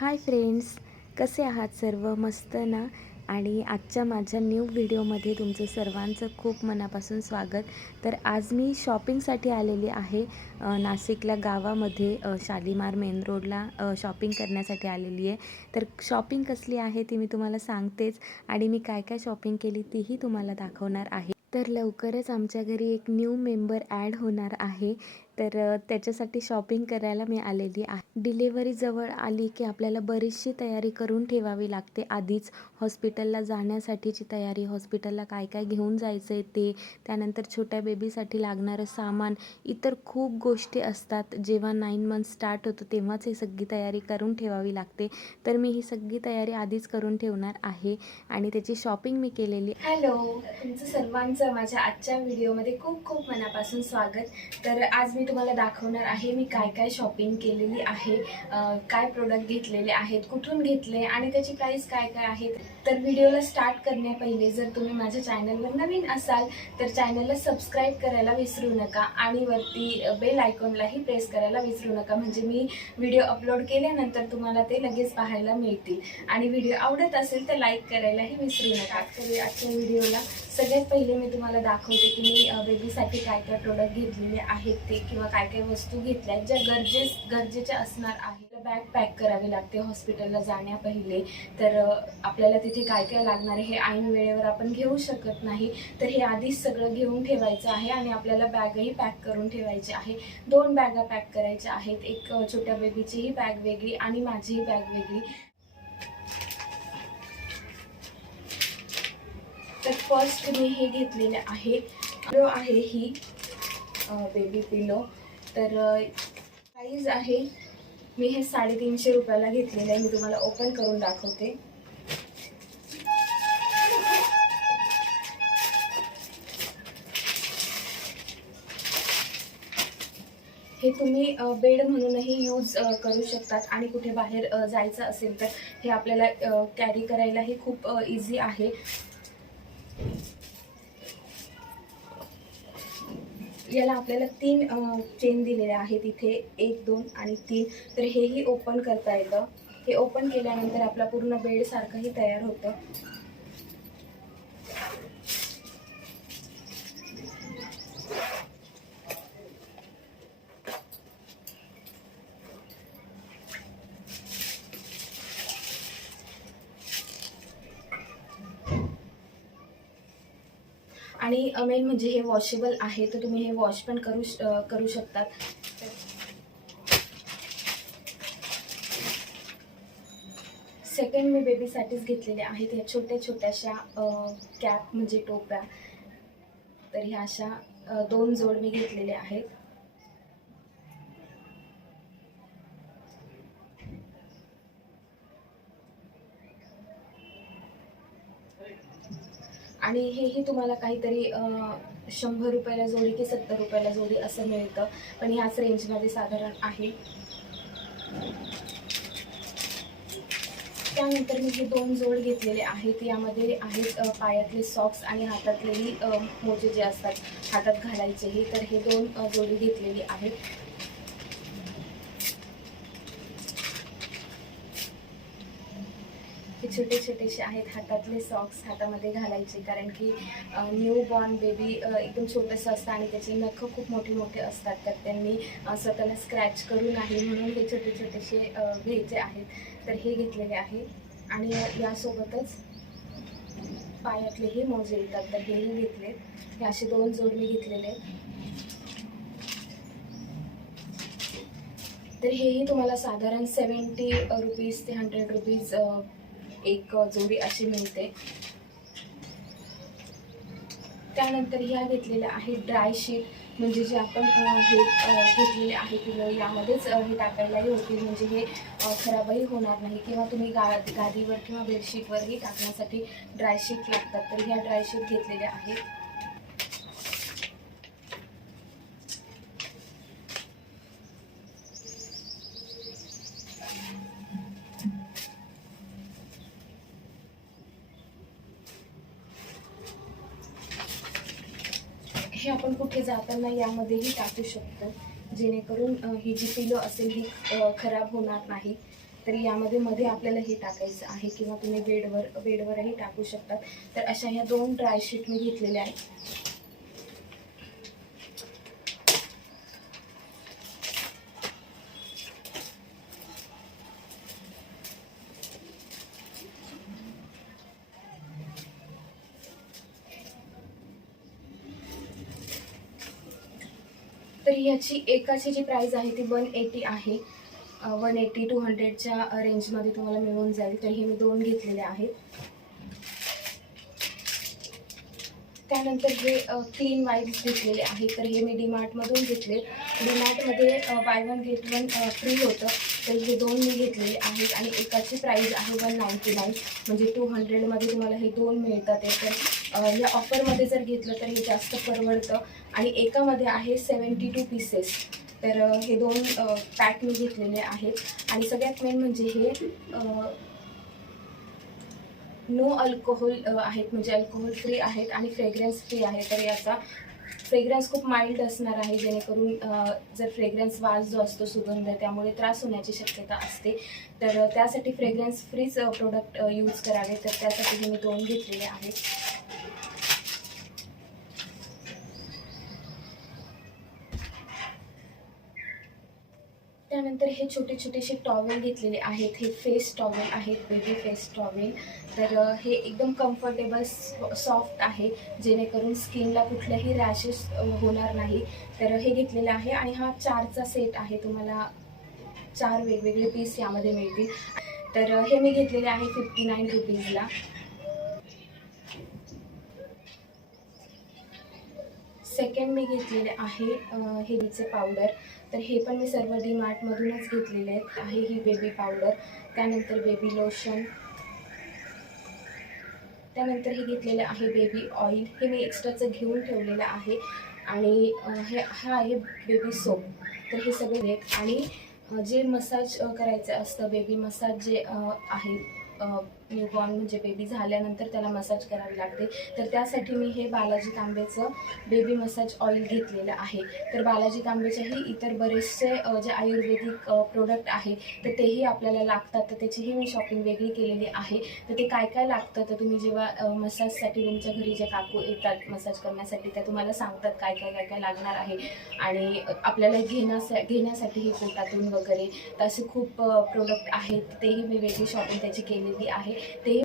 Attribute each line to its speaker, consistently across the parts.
Speaker 1: Hi friends कसे आहात सर्व? मस्त ना? आणि आजच्या माझ्या न्यू व्हिडिओमध्ये तुमचं सर्वांचं खूप मनापासून स्वागत. तर आज मी शॉपिंगसाठी आलेली आहे. नाशिकला गावामध्ये शालीमार मेन रोडला शॉपिंग करण्यासाठी आलेली आहे. तर शॉपिंग कसली आहे ती मी तुम्हाला सांगतेच आणि मी काय काय शॉपिंग केली तीही तुम्हाला दाखवणार आहे. तर लवकरच आमच्या घरी एक न्यू मेंबर ॲड होणार आहे. तर त्याच्यासाठी शॉपिंग करायला मी आलेली आहे. डिलेवरी जवळ आली की आपल्याला बरीचशी तयारी करून ठेवावी लागते. आधीच हॉस्पिटलला जाण्यासाठीची तयारी हॉस्पिटलला काय काय घेऊन जायचं आहे ते त्यानंतर छोट्या बेबीसाठी लागणारं सामान इतर खूप गोष्टी असतात. जेव्हा नाईन मंथ स्टार्ट होतो तेव्हाच ही सगळी तयारी करून ठेवावी लागते. तर मी ही सगळी तयारी आधीच करून ठेवणार आहे आणि त्याची शॉपिंग मी केलेली
Speaker 2: हॅलो तुमचं सर्वांचं माझ्या आजच्या व्हिडिओमध्ये खूप खूप मनापासून स्वागत. तर आज मी तुम्हाला दाखवणार आहे मी काय काय शॉपिंग केलेली आहे काय प्रोडक्ट घेतलेले आहेत कुठून घेतले आणि त्याची प्राईस काय काय आहेत तर व्हिडिओला स्टार्ट करण्यापहिले जर तुम्ही माझ्या चॅनलवर नवीन असाल तर चॅनलला सबस्क्राईब करायला विसरू नका आणि वरती बेल आयकॉनलाही प्रेस करायला विसरू नका. म्हणजे मी व्हिडिओ अपलोड केल्यानंतर तुम्हाला ते लगेच पाहायला मिळतील. आणि व्हिडिओ आवडत असेल तर लाईक करायलाही विसरू नका. तर आजच्या व्हिडिओला सगळ्यात पहिले मी तुम्हाला दाखवते की मी बेबीसाठी काय काय प्रोडक्ट घेतलेले आहेत ते किंवा काय काय वस्तू घेतल्या आहेत, ज्या गरजेस गरजेच्या असणार आहे बॅग पॅक करावी लागते हॉस्पिटलला जाण्या पहिले. तर आपल्याला तिथे काय काय लागणार हे ऐन वेळेवर आपण घेऊ शकत नाही. तर हे आधीच सगळं घेऊन ठेवायचं आहे आणि आपल्याला बॅगही पॅक करून ठेवायची आहे. दोन बॅगा पॅक करायच्या आहेत. एक छोट्या बेबीचीही बॅग वेगळी आणि माझीही बॅग वेगळी. तर फर्स्ट मी हे घेतलेले आहे. पिलो आहे ही बेबी पिलो. तर प्राईज आहे. मी हे साडेतीनशे रुपयाला घेतलेलं आहे. मी तुम्हाला ओपन करून दाखवते. हे तुम्ही बेड म्हणूनही यूज करू शकतात. आणि कुठे बाहेर जायचं असेल तर हे आपल्याला कॅरी करायलाही खूप इझी आहे. याला आपल्याला तीन चेन दिलेल्या आहेत. इथे एक दोन आणि तीन. तर हेही ओपन करता येतं. हे ओपन केल्यानंतर आपला पूर्ण बेडसारखंही तयार होतं. आणि मेन म्हणजे हे वॉशेबल आहे तर तुम्ही हे वॉश पण करू श- करू शकतात. सेकंड मी बेबीसाठीच घेतलेले आहेत ह्या छोट्या छोट्याशा कॅप म्हणजे टोप्या. तर ह्या अशा दोन जोड मी घेतलेले आहेत. आणि हेही तुम्हाला काहीतरी शंभर रुपयाला जोडी की सत्तर रुपयाला जोडी असं मिळतं. पण ह्याच रेंजमध्ये साधारण आहे. त्यानंतर मी हे दोन जोड घेतलेले आहेत. यामध्ये आहेत पायातले सॉक्स आणि हातातलेही मोजे जे असतात हातात घालायचेही. तर हे दोन जोडी घेतलेली आहेत. छोटे छोटेसे आहेत हातातले सॉक्स हातामध्ये घालायचे. कारण की न्यू बॉर्न बेबी एकदम छोटंसं असतं आणि त्याचे नखं खूप मोठे मोठे असतात. तर त्यांनी स्वतःला स्क्रॅच करू नाही म्हणून हे छोटे छोटेसे घ्यायचे आहेत. तर हे घेतलेले आहे. आणि यासोबतच पायातलेही मोजे येतात. तर हेही घेतले हे असे दोन जोड मी घेतलेले. तर हेही तुम्हाला साधारण सेवन्टी रुपीज ते हंड्रेड रुपीज एक जोडी अशी मिळते. त्यानंतर ह्या घेतलेल्या आहेत ड्राय शीट म्हणजे जे आपण हे घेतलेले आहे किंवा यामध्येच हे टाकायलाही होतील म्हणजे हे खराबही होणार नाही. किंवा तुम्ही गा गादीवर किंवा बेडशीटवरही टाकण्यासाठी ड्राय शीट लागतात. तर ह्या ड्राय शीट घेतलेल्या आहेत. हे आपण कुठे जाताना यामध्येही टाकू शकतो. जेणेकरून ही जी पिलो असेल ही खराब होणार नाही. तर यामध्ये मध्ये आपल्याला हे टाकायचं आहे किंवा तुम्ही बेडवर बेडवरही टाकू शकतात. तर अशा ह्या दोन ड्रायशीट मी घेतलेल्या आहेत. तर ह्याची एकाची जी प्राईस आहे ती वन एटी आहे. वन एटी टू हंड्रेडच्या रेंजमध्ये तुम्हाला मिळून जाईल. तर हे मी दोन घेतलेले आहेत. त्यानंतर हे तीन वाईप्स घेतलेले आहे तर हे मी डीमार्टमधून घेतले. डीमार्टमध्ये buy one get one free होतं. तर हे दोन मी घेतलेले आहेत आणि एकाची प्राईस आहे वन नाईन्टी नाईन म्हणजे टू हंड्रेडमध्ये तुम्हाला हे दोन मिळतात. आहे तर या ऑफरमध्ये जर घेतलं तर हे जास्त परवडतं. आणि एकामध्ये आहे सेवन्टी टू पीसेस तर हे दोन पॅक मी घेतलेले आहेत. आणि सगळ्यात मेन म्हणजे हे नो अल्कोहोल आहेत. म्हणजे अल्कोहोल फ्री आहेत आणि फ्रेग्रन्स फ्री आहे. तर याचा फ्रेग्रन्स खूप माइल्ड असणार आहे. जेणेकरून जर फ्रेग्रन्स वास जो असतो सुगंध त्यामुळे त्रास होण्याची शक्यता असते. तर त्यासाठी फ्रेग्रन्स फ्रीच प्रोडक्ट यूज करावे. तर त्यासाठी मी दोन घेतलेले आहेत. त्यानंतर हे छोटे छोटेसे टॉवेल घेतलेले आहेत. हे फेस टॉवेल आहेत बेबी फेस टॉवेल तर हे एकदम कम्फर्टेबल सॉफ्ट आहे. जेणेकरून स्किनला कुठल्याही रॅशेस होणार नाही. तर हे घेतलेलं आहे आणि हा चारचा सेट आहे. तुम्हाला चार वेगवेगळे पीस यामध्ये मिळतील. तर हे मी घेतलेले आहे फिफ्टी नाईन रुपीजला सेकंड मी घेतलेले आहे हेलीचे पावडर तर हे पण मी सर्व डी मार्टमधूनच घेतलेले आहेत. आहे ही बेबी पावडर त्यानंतर बेबी लोशन त्यानंतर हे घेतलेलं आहे बेबी ऑइल हे मी एक्स्ट्राचं घेऊन ठेवलेलं आहे. आणि हे हा आहे बेबी सोप तर हे सगळे आहेत. आणि जे मसाज करायचं असतं बेबी मसाज जे आहे न्यूबॉर्न म्हणजे बेबी झाल्यानंतर त्याला मसाज करावी लागते. तर त्यासाठी मी हे बालाजी तांबेचं बेबी मसाज ऑइल घेतलेलं आहे. तर बालाजी तांबेचेही इतर बरेचसे जे आयुर्वेदिक प्रोडक्ट आहे तर तेही आपल्याला लागतात. तर त्याचीही मी शॉपिंग वेगळी केलेली आहे. तर ते काय काय लागतं? तर तुम्ही जेव्हा मसाजसाठी तुमच्या घरी जे काकू येतात मसाज करण्यासाठी त्या तुम्हाला सांगतात काय काय काय काय लागणार आहे. आणि आपल्याला घेण्यासा घेण्यासाठी हे पोटातून वगैरे तर असे खूप प्रोडक्ट आहेत. तेही मी वेगळी शॉपिंग त्याची केलेली आहे. ते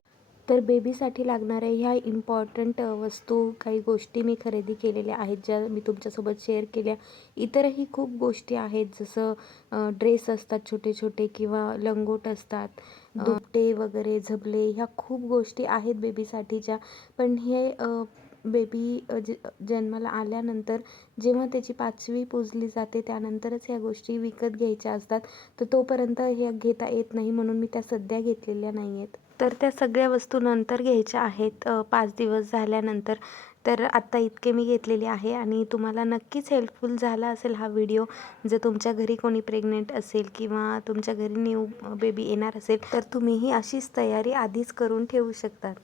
Speaker 1: तर बेबीसाठी लागणाऱ्या ह्या इम्पॉर्टंट वस्तू काही गोष्टी मी खरेदी केलेल्या आहेत ज्या मी तुमच्यासोबत शेअर केल्या. इतरही खूप गोष्टी आहेत जसं ड्रेस असतात छोटे छोटे किंवा लंगोट असतात दुपटे वगैरे झबले ह्या खूप गोष्टी आहेत बेबीसाठीच्या. पण हे बेबी ज जन्माला आल्यानंतर जेव्हा त्याची पाचवी पूजली जाते त्यानंतरच ह्या गोष्टी विकत घ्यायच्या असतात. तर तोपर्यंत ह्या घेता येत नाही म्हणून मी त्या सध्या घेतलेल्या नाही आहेत तर त्या सगळ्या वस्तू नंतर घ्यायच्या आहेत. पाच दिवस झाल्यानंतर. तर आत्ता इतके मी घेतलेले आहे आणि तुम्हाला नक्कीच हेल्पफुल झाला असेल हा व्हिडिओ जर तुमच्या घरी कोणी प्रेग्नेंट असेल किंवा तुमच्या घरी न्यू बेबी येणार असेल तर तुम्हीही अशीच तयारी आधीच करून ठेवू शकतात.